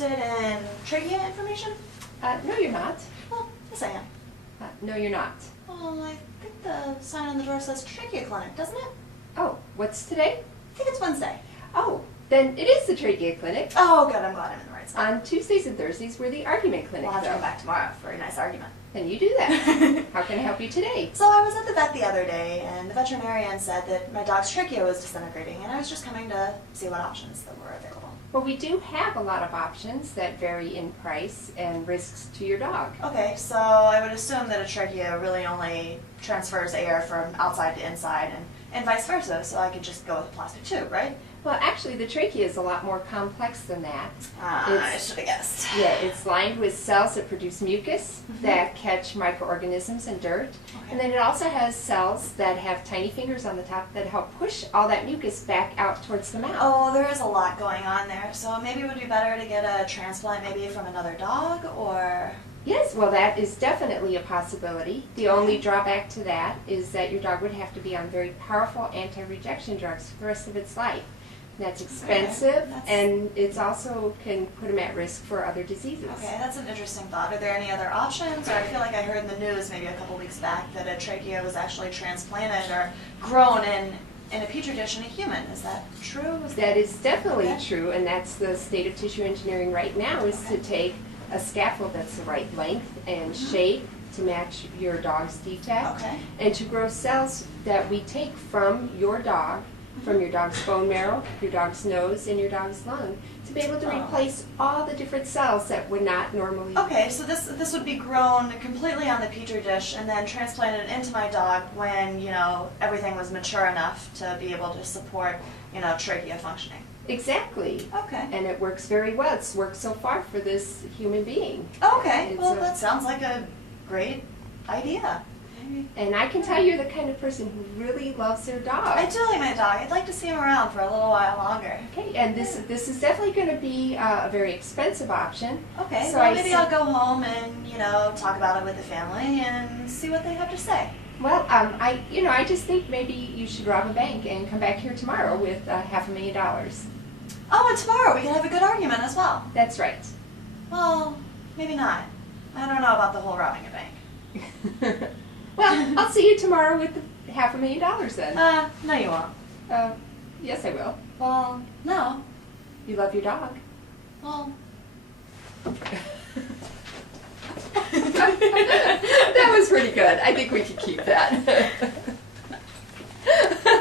interested in trachea information? No, you're not. Well, yes I am. No, you're not. Well, I think the sign on the door says Trachea Clinic, doesn't it? Oh, what's today? I think it's Wednesday. Oh, then it is the Trachea Clinic. Oh, good. I'm glad I'm in the right spot. On Tuesdays and Thursdays, we're the argument clinic, We'll have to though. come back tomorrow for a nice argument. Then you do that. How can I help you today? So I was at the vet the other day, and the veterinarian said that my dog's trachea was disintegrating, and I was just coming to see what options that were available. Well, we do have a lot of options that vary in price and risks to your dog. Okay, so I would assume that a trachea really only transfers air from outside to inside, and vice versa, so I could just go with a plastic tube, right? Well, actually, the trachea is a lot more complex than that. I should have guessed. Yeah, it's lined with cells that produce mucus that catch microorganisms and dirt. Okay. And then it also has cells that have tiny fingers on the top that help push all that mucus back out towards the mouth. Oh, there is a lot going on there, so maybe it would be better to get a transplant maybe from another dog, or... Yes, well, that is definitely a possibility. The only drawback to that is that your dog would have to be on very powerful anti-rejection drugs for the rest of its life. That's expensive, and it's also can put them at risk for other diseases. Okay, that's an interesting thought. Are there any other options? Or I feel like I heard in the news maybe a couple weeks back that a trachea was actually transplanted or grown in a petri dish in a human. Is that true? That is definitely true, and that's the state of tissue engineering right now, is to take a scaffold that's the right length and shape to match your dog's defect, and to grow cells that we take from your dog, from your dog's bone marrow, your dog's nose, and your dog's lung, to be able to replace all the different cells that would not normally... Okay, so this would be grown completely on the petri dish and then transplanted into my dog when, you know, everything was mature enough to be able to support, you know, trachea functioning. Exactly. Okay. And it works very well. It's worked so far for this human being. Okay, well, that sounds like a great idea. And I can tell you're the kind of person who really loves their dog. I do like my dog. I'd like to see him around for a little while longer. Okay, and this is definitely going to be a very expensive option. Okay, so well, maybe I'll go home and, you know, talk about it with the family and see what they have to say. Well, I just think maybe you should rob a bank and come back here tomorrow with $500,000. Oh, and tomorrow we can have a good argument as well. That's right. Well, maybe not. I don't know about the whole robbing a bank. Well, I'll see you tomorrow with the $500,000 then. No you won't. Yes I will. Well, no. You love your dog. Well... That was pretty good. I think we could keep that.